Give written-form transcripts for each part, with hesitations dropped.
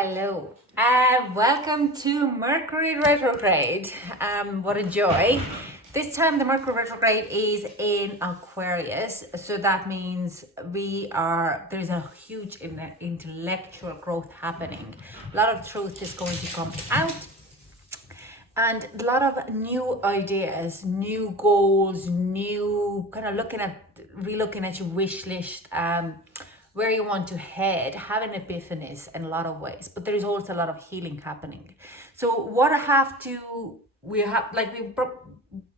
Hello, welcome to Mercury retrograde. What a joy. This time the Mercury retrograde is in Aquarius, so that means there's a huge intellectual growth happening. A lot of truth is going to come out, and a lot of new ideas, new goals, new kind of relooking at your wish list, where you want to head, having epiphanies in a lot of ways. But there is also a lot of healing happening. So what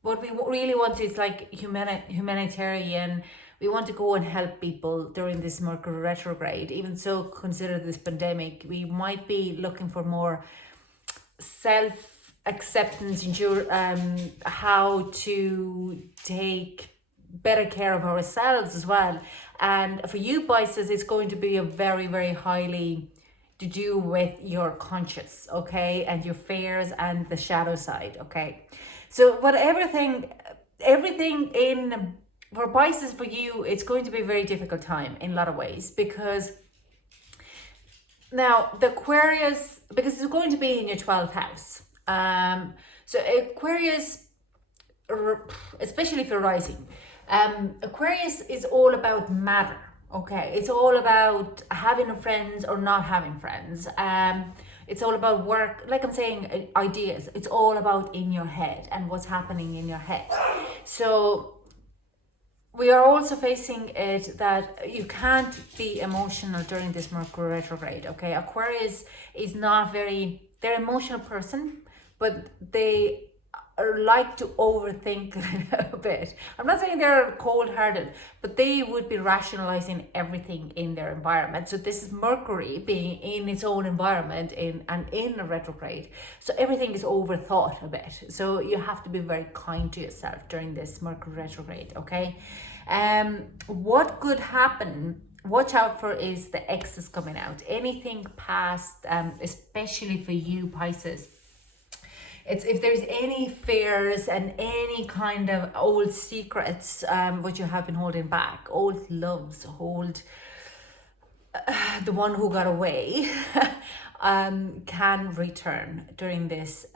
what we really want to is like humanitarian. We want to go and help people during this Mercury retrograde. Even so, consider this pandemic, we might be looking for more self-acceptance, how to take better care of ourselves as well. And for you Pisces, it's going to be a very, very highly to do with your conscious, okay, and your fears and the shadow side, okay. So everything in for Pisces, for you, it's going to be a very difficult time in a lot of ways, because now the Aquarius, because it's going to be in your 12th house. So Aquarius, especially if you're rising, Aquarius is all about matter, okay? It's all about having friends or not having friends. It's all about work, like I'm saying, ideas. It's all about in your head and what's happening in your head. So we are also facing it that you can't be emotional during this Mercury retrograde, okay? Aquarius is not they're an emotional person, but they like to overthink a bit. I'm not saying they're cold-hearted, but they would be rationalizing everything in their environment. So this is Mercury being in its own environment in a retrograde. So everything is overthought a bit. So you have to be very kind to yourself during this Mercury retrograde, okay? What could happen, watch out for, is the exes coming out. Anything past, especially for you Pisces, it's if there's any fears and any kind of old secrets, what you have been holding back, old loves, the one who got away, can return during this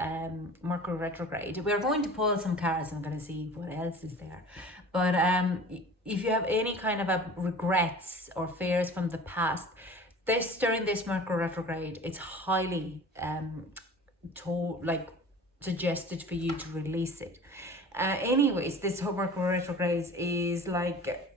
Mercury retrograde. We are going to pull some cards. I'm going to see what else is there. But if you have any kind of regrets or fears from the past, during this Mercury retrograde, it's highly suggested for you to release it. Anyways, this Mercury retrograde is like,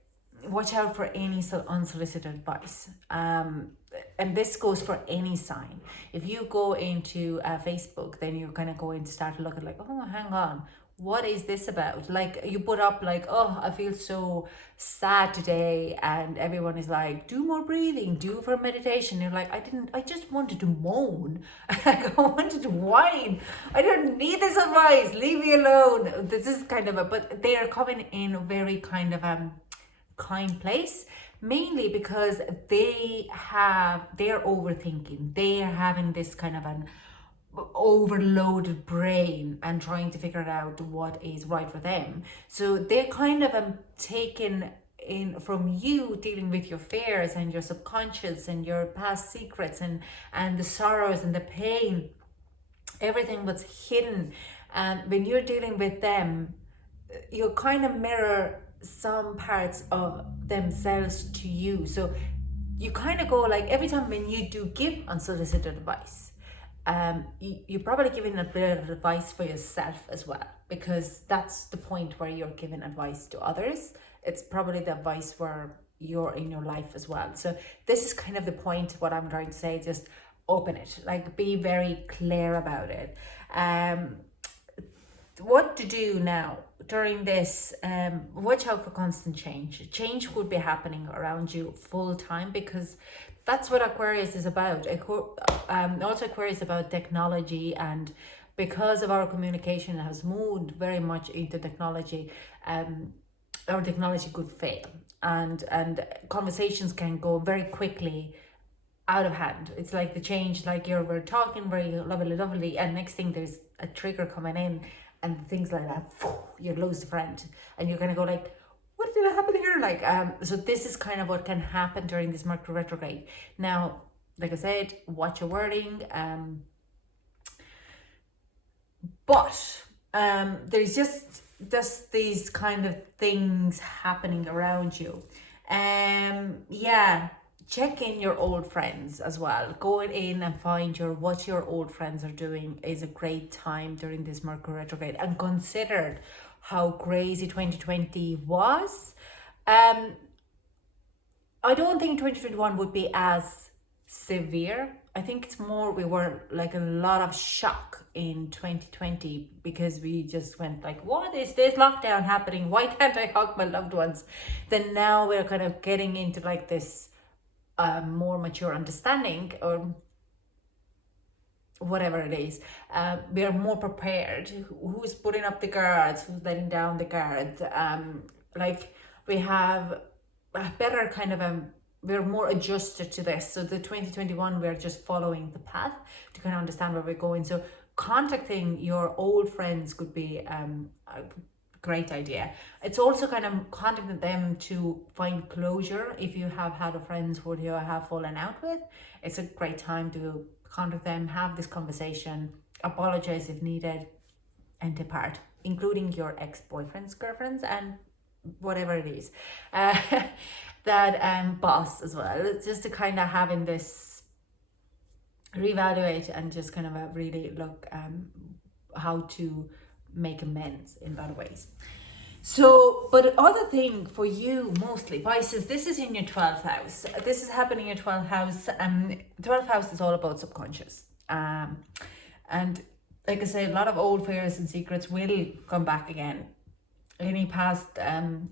watch out for any unsolicited advice. And this goes for any sign. If you go into Facebook, then you're going to go in to start to look at like, oh, hang on, what is this about? Like you put up like, oh, I feel so sad today, and everyone is like, do more breathing, do for meditation. You're like, I just wanted to moan. Like I wanted to whine. I don't need this advice, leave me alone. This is kind of but they are coming in a very kind of kind place, mainly because they're overthinking. They are having this kind of an overloaded brain and trying to figure out what is right for them. So they're kind of taken in from you, dealing with your fears and your subconscious and your past secrets and the sorrows and the pain, everything that's hidden. And when you're dealing with them, you kind of mirror some parts of themselves to you. So you kind of go like, every time when you do give unsolicited advice, you're probably giving a bit of advice for yourself as well, because that's the point where you're giving advice to others. It's probably the advice where you're in your life as well. So this is kind of the point. What I'm trying to say, just open it, like be very clear about it. What to do now during this, watch out for constant change would be happening around you full time, because that's what Aquarius is about. Also Aquarius is about technology, and because of our communication has moved very much into technology, our technology could fail, and conversations can go very quickly out of hand. It's like the change, like we're talking very lovely, and next thing there's a trigger coming in, and things like that, you lose the friend, and you're gonna go like, what did happen here? Like, so this is kind of what can happen during this Mercury retrograde. Now, like I said, watch your wording. But there's just these kind of things happening around you. Yeah, check in your old friends as well. Go in and find what your old friends are doing is a great time during this Mercury retrograde, and consider how crazy 2020 was. I don't think 2021 would be as severe. I think it's more we were like a lot of shock in 2020 because we just went like, what is this lockdown happening? Why can't I hug my loved ones? Then now we're kind of getting into like this more mature understanding, or whatever it is. We are more prepared. Who's putting up the guards? Who's letting down the guards? Like we have a better kind of we're more adjusted to this. So the 2021, we're just following the path to kind of understand where we're going. So contacting your old friends could be a great idea. It's also kind of contacting them to find closure. If you have had a friend who you have fallen out with, it's a great time to contact them, have this conversation, apologize if needed, and depart, including your ex-boyfriends, girlfriends, and whatever it is. That boss as well. It's just to kind of having this reevaluate and just kind of really look how to make amends in better ways. So, but the other thing for you, mostly Pisces, this is in your 12th house. This is happening in your 12th house. 12th house is all about subconscious. And like I say, a lot of old fears and secrets will come back again. Any past,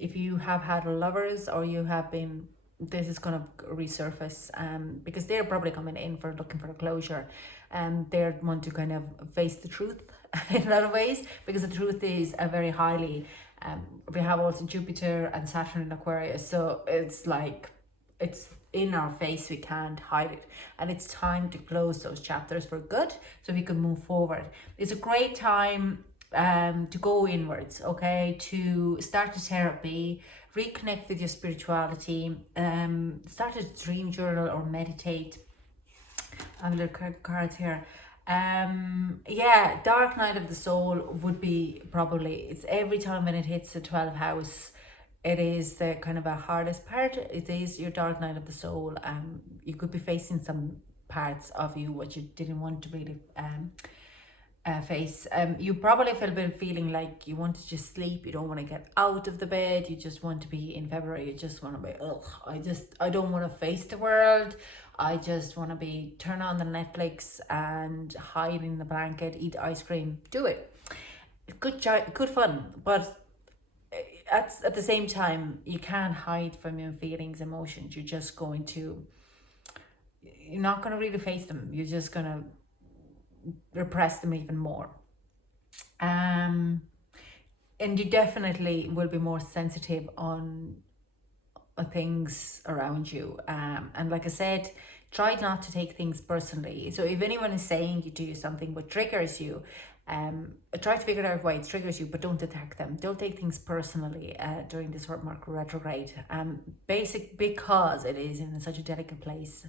if you have had lovers or you have been, this is going to resurface because they're probably coming in for looking for a closure, and they want to kind of face the truth in a lot of ways, because the truth is a very highly, we have also Jupiter and Saturn in Aquarius, so it's like, it's in our face, we can't hide it, and it's time to close those chapters for good so we can move forward. It's a great time to go inwards, okay, to start a therapy, reconnect with your spirituality, start a dream journal or meditate. I have a little cards here. Yeah, dark night of the soul would be probably, it's every time when it hits the 12th house, it is the kind of a hardest part. It is your dark night of the soul. You could be facing some parts of you which you didn't want to really face. You probably feeling like you want to just sleep, you don't want to get out of the bed, you just want to be in February, you just want to be, I don't want to face the world, I just want to be, turn on the Netflix and hide in the blanket, eat ice cream. Do it. Good fun, but at the same time, you can't hide from your feelings, emotions. You're not going to really face them. You're just going to repress them even more. And you definitely will be more sensitive on things around you. And like I said, try not to take things personally. So if anyone is saying you do something what triggers you, try to figure out why it triggers you, but don't attack them. Don't take things personally during this Mercury retrograde. Because it is in such a delicate place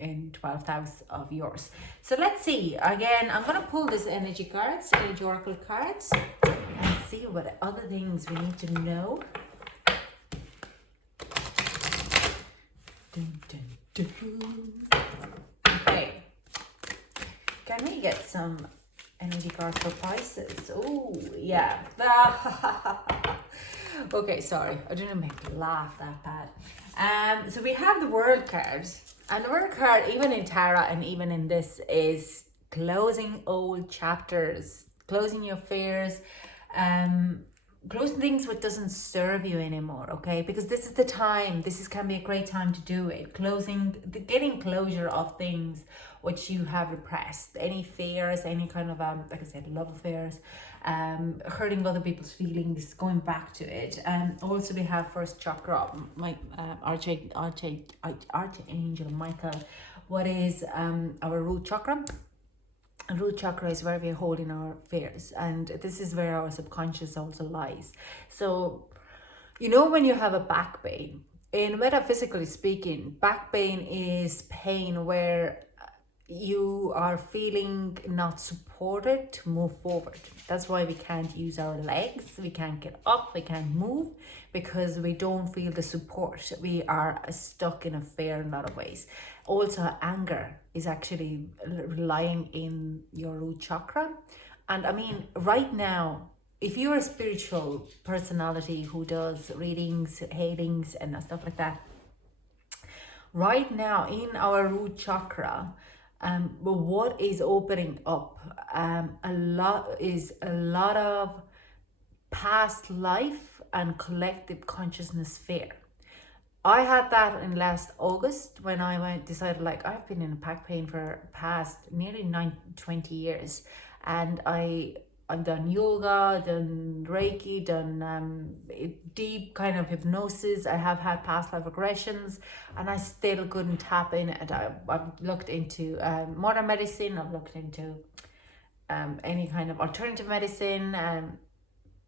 in 12th house of yours. So let's see. Again, I'm going to pull this energy oracle cards, and see what other things we need to know. Dun, dun, dun. Okay. Can we get some energy cards for Pisces? Oh, yeah. Okay, sorry. I didn't make you laugh that bad. So we have the World cards. And the World card, even in Tarot and even in this, is closing old chapters, closing your fears, closing things what doesn't serve you anymore, okay? Because this is the time, can be a great time to do it. Getting closure of things which you have repressed, any fears, any kind of, like I said, love affairs, hurting other people's feelings, going back to it. Also we have first chakra, Archangel Michael. What is our root chakra? And root chakra is where we're holding our fears, and this is where our subconscious also lies. So, when you have a back pain, in metaphysically speaking, back pain is pain where you are feeling not supported to move forward. That's why we can't use our legs, we can't get up, we can't move, because we don't feel the support. We are stuck in a fear in a lot of ways. Also, anger is actually lying in your root chakra. And I mean, right now, if you're a spiritual personality who does readings, healings, and stuff like that, right now in our root chakra, but what is opening up a lot of past life and collective consciousness fear. I had that in last August when I decided, like, I've been in back pain for past nearly 20 years, and I've done yoga, done Reiki, done deep kind of hypnosis. I have had past life regressions, and I still couldn't tap in it. I've looked into modern medicine, I've looked into any kind of alternative medicine,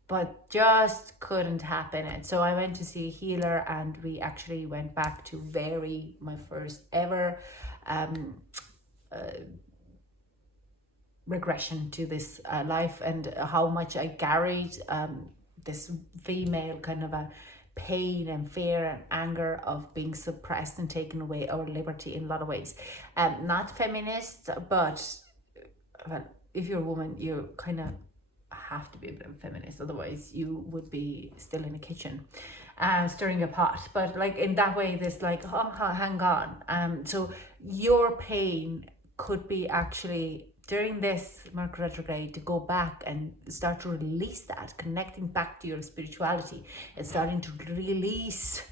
but just couldn't tap in it. So I went to see a healer, and we actually went back to my first ever regression to this life, and how much I carried this female kind of a pain and fear and anger of being suppressed and taken away our liberty in a lot of ways. Not feminist, but well, if you're a woman, you kind of have to be a bit of a feminist, otherwise you would be still in the kitchen stirring a pot. But like in that way, this like, oh, hang on. So your pain could be actually during this Mercury retrograde to go back and start to release that, connecting back to your spirituality and starting to release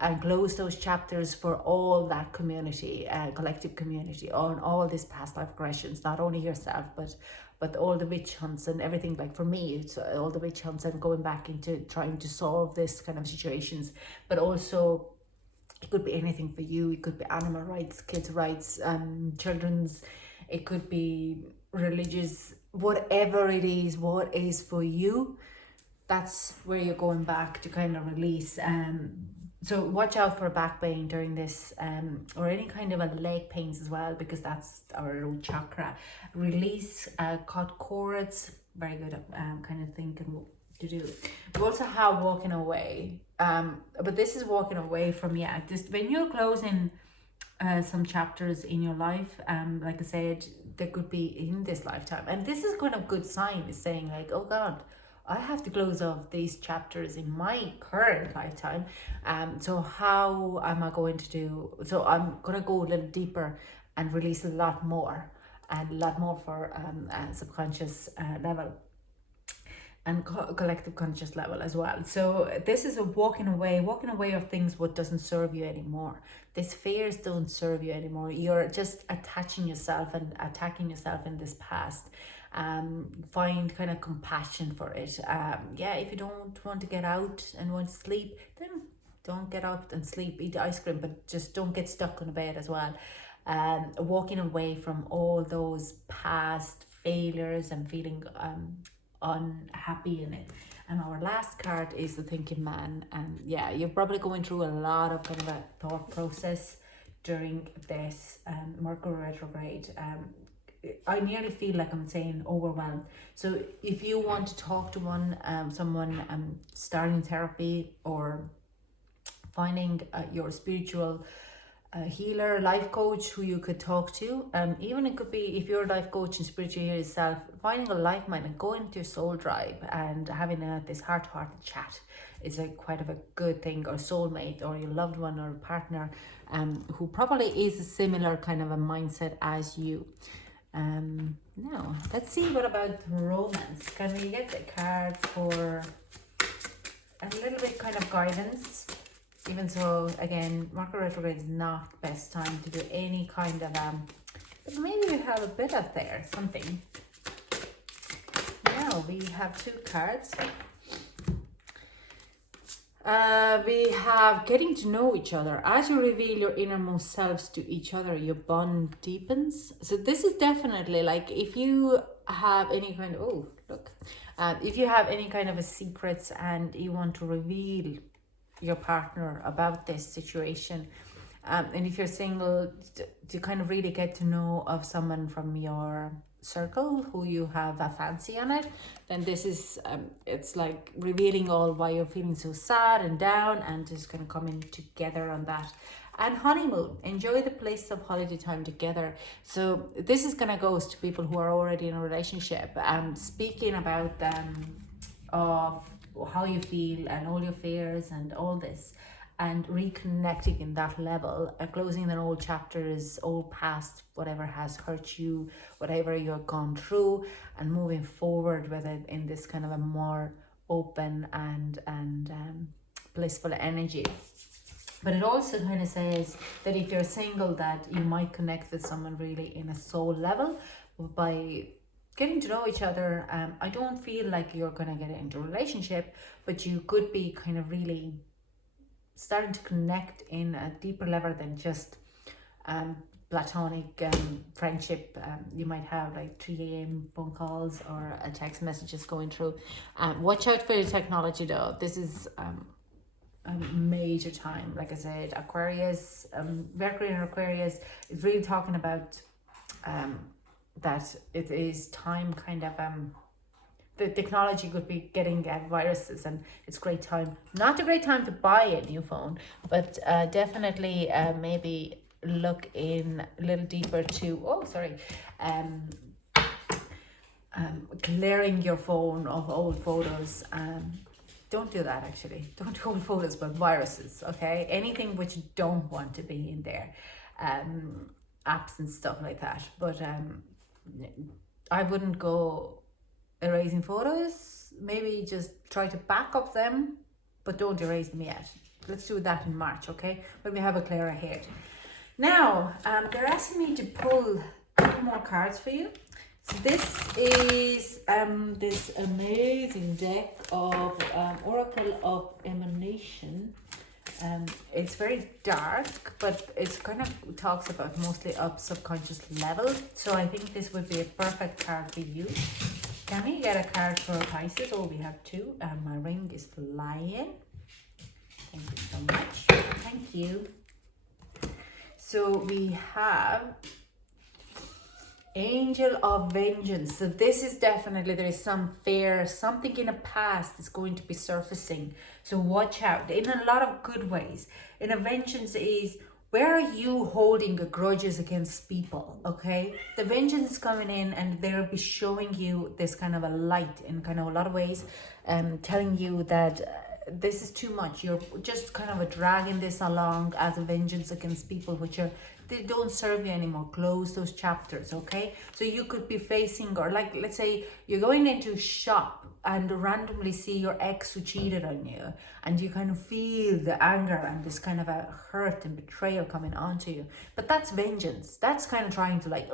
and close those chapters for all that community, collective community, on all these past life regressions, not only yourself, but all the witch hunts and everything. Like for me, it's all the witch hunts and going back into trying to solve this kind of situations. But also, it could be anything for you. It could be animal rights, kids' rights, children's. It could be religious, whatever it is, what is for you. That's where you're going back to kind of release. So watch out for back pain during this, or any kind of a leg pains as well, because that's our root chakra. Release cut cords, very good kind of thing to do. We also have walking away, but this is walking away from, just when you're closing some chapters in your life, like I said, there could be in this lifetime, and this is kind of good sign, is saying like, oh God, I have to close off these chapters in my current lifetime. So how am I going to do? So I'm gonna go a little deeper and release a lot more, and a lot more for subconscious level and collective conscious level as well. So this is a walking away of things what doesn't serve you anymore. These fears don't serve you anymore. You're just attaching yourself and attacking yourself in this past. Find kind of compassion for it. If you don't want to get out and want to sleep, then don't get out and sleep. Eat ice cream, but just don't get stuck on a bed as well. Walking away from all those past failures and feeling unhappy in it. And our last card is the thinking man. And you're probably going through a lot of kind of a thought process during this Mercury retrograde. I nearly feel like I'm saying overwhelmed. So if you want to talk to someone starting therapy, or finding your spiritual healer, life coach who you could talk to, even it could be, if you're a life coach and spiritual healer yourself, finding a life mind and going to your soul tribe and having this heart-to-heart chat is quite of a good thing, or soulmate, or your loved one or partner who probably is a similar kind of a mindset as you. Now let's see, what about romance? Can we get the cards for a little bit kind of guidance? Even so, again, Mercury retrograde is not the best time to do any kind of but maybe you have a bit of there, something. Now we have two cards. We have getting to know each other. As you reveal your innermost selves to each other, your bond deepens. So this is definitely like, if you have any kind of, if you have any kind of a secrets and you want to reveal your partner about this situation. And if you're single, to kind of really get to know of someone from your circle who you have a fancy on it, then this is it's like revealing all why you're feeling so sad and down, and just kind of coming together on that. And honeymoon, enjoy the place of holiday time together. So this is gonna go to people who are already in a relationship, speaking about of how you feel and all your fears and all this, and reconnecting in that level, closing an old chapters, old past, whatever has hurt you, whatever you've gone through, and moving forward with it in this kind of a more open and blissful energy. But it also kind of says that if you're single, that you might connect with someone really in a soul level by getting to know each other. I don't feel like you're going to get into a relationship, but you could be kind of really starting to connect in a deeper level than just platonic friendship. You might have like 3 a.m. phone calls or a text messages going through. Watch out for your technology though. This is a major time. Like I said, Aquarius, Mercury in Aquarius is really talking about that it is time kind of the technology could be getting viruses, and it's great time, not a great time to buy a new phone, but definitely maybe look in a little deeper to clearing your phone of old photos. Don't do that, actually. Don't do old photos, but viruses, okay? Anything which you don't want to be in there, apps and stuff like that. But I wouldn't go erasing photos. Maybe just try to back up them, but don't erase them yet. Let's do that in March, okay? When we have a clearer head. Now, they're asking me to pull 2 more cards for you. So this is this amazing deck of Oracle of Emanation. It's very dark, but it kind of talks about mostly up subconscious level. So I think this would be a perfect card for you. Can we get a card for Pisces? Oh, we have 2. My ring is flying. Thank you so much. Thank you. So we have Angel of Vengeance. So this is definitely, there is some fear, something in the past is going to be surfacing. So watch out in a lot of good ways. And a vengeance is, where are you holding grudges against people, okay? The vengeance is coming in, and they'll be showing you this kind of a light in kind of a lot of ways, telling you that this is too much. You're just kind of dragging this along as a vengeance against people which they don't serve you anymore. Close those chapters, okay? So you could be facing, or like, let's say you're going into a shop and randomly see your ex who cheated on you, and you kind of feel the anger and this kind of a hurt and betrayal coming onto you. But that's vengeance. That's kind of trying to like,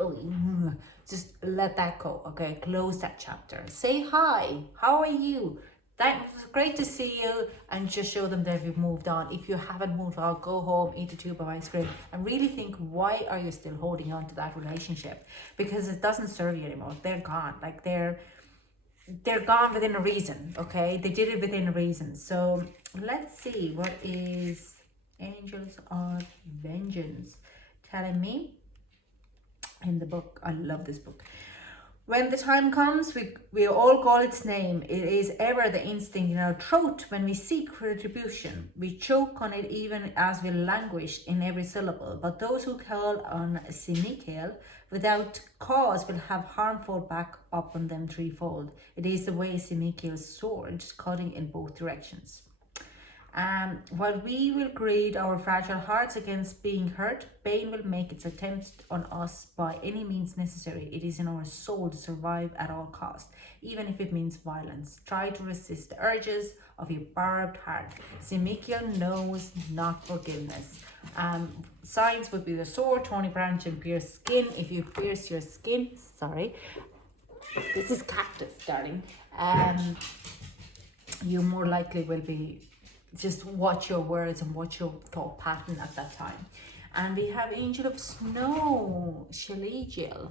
just let that go, okay? Close that chapter. Say hi. How are you? That's great to see you, and just show them that you've moved on. If you haven't moved on, go home, eat a tube of ice cream, and really think, why are you still holding on to that relationship? Because it doesn't serve you anymore. They're gone. Like they're gone within a reason, okay? They did it within a reason. So let's see, what is Angels of Vengeance telling me in the book? I love this book. When the time comes, we all call its name. It is ever the instinct in our throat when we seek retribution. We choke on it even as we languish in every syllable. But those who call on Simikel without cause will have harm fall back upon them threefold. It is the way Simikel's sword, cutting in both directions. While we will gird our fragile hearts against being hurt, pain will make its attempts on us by any means necessary. It is in our soul to survive at all cost, even if it means violence. Try to resist the urges of your barbed heart. Simikel knows not forgiveness. Signs would be the sword, thorny branch, and pierced skin. If you pierce your skin, sorry, this is cactus, darling. You more likely will be. Just watch your words and watch your thought pattern at that time. And we have Angel of Snow, Shaligiel.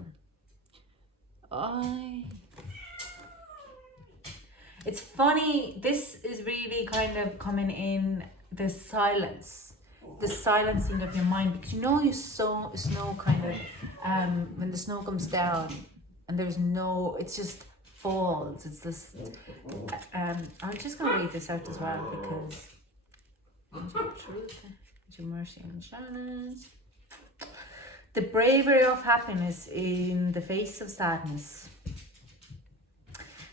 It's funny, this is really kind of coming in the silence, the silencing of your mind, because you know you saw snow kind of when the snow comes down and there's no, it's just falls. It's this. I'm just gonna read this out as well because. Truth, your mercy and shyness. The bravery of happiness in the face of sadness.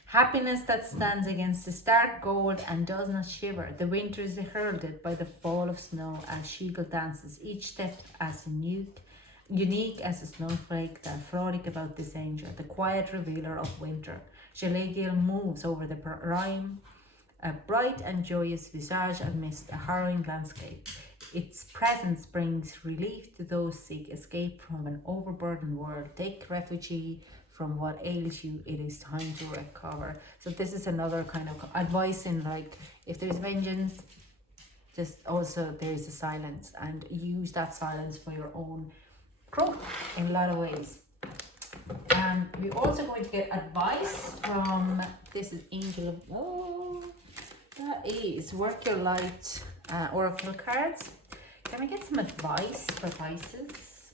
Happiness that stands against the stark gold and does not shiver. The winter is heralded by the fall of snow as Sheagle dances, each step as unique as a snowflake, that frolic about this angel, the quiet revealer of winter. Jewellery moves over the rime, a bright and joyous visage amidst a harrowing landscape. Its presence brings relief to those seek escape from an overburdened world. Take refuge from what ails you, it is time to recover. So this is another kind of advice in, like, if there's vengeance, just also there is a silence, and use that silence for your own growth in a lot of ways. We're also going to get advice from, this is Angel of, oh, that is Work Your Light Oracle cards. Can we get some advice for Pisces?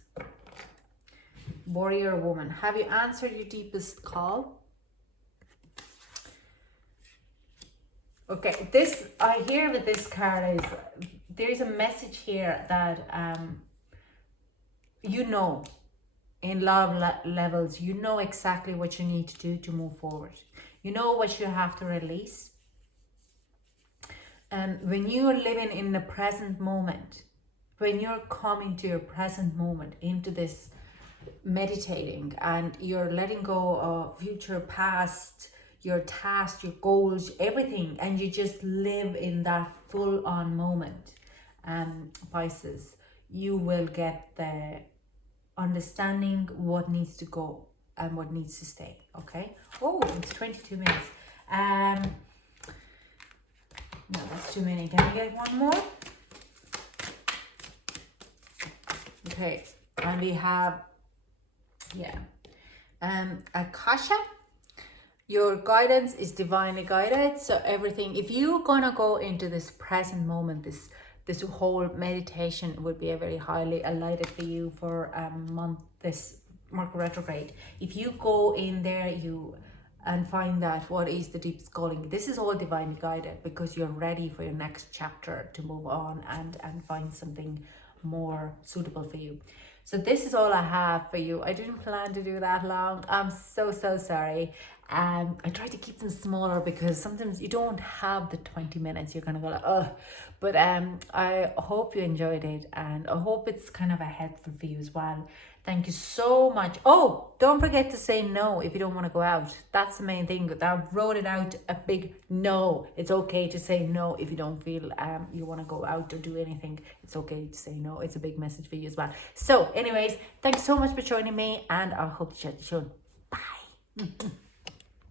Warrior Woman, have you answered your deepest call? Okay, this, I hear with this card is, there's a message here that you know, in love levels, you know exactly what you need to do to move forward. You know what you have to release. And when you are living in the present moment, when you're coming to your present moment, into this meditating, and you're letting go of future, past, your tasks, your goals, everything, and you just live in that full-on moment, Pisces, you will get the understanding what needs to go and what needs to stay. Okay. Oh, it's 22 minutes. No, that's too many. Can we get one more? Okay, and we have, yeah, Akasha. Your guidance is divinely guided. So everything, if you're gonna go into this present moment, this whole meditation would be a very highly alighted for you for a month, this Mercury retrograde. If you go in there, and find that what is the deepest calling, this is all divinely guided, because you're ready for your next chapter to move on and find something more suitable for you. So this is all I have for you. I didn't plan to do that long. I'm so sorry. I try to keep them smaller because sometimes you don't have the 20 minutes. You're gonna go like, oh, but I hope you enjoyed it, and I hope it's kind of a helpful for you as well. Thank you so much. Oh, don't forget to say no if you don't want to go out. That's the main thing. I wrote it out, a big no. It's okay to say no if you don't feel you want to go out or do anything. It's okay to say no. It's a big message for you as well. So anyways, thanks so much for joining me, and I hope to chat to you soon. Bye.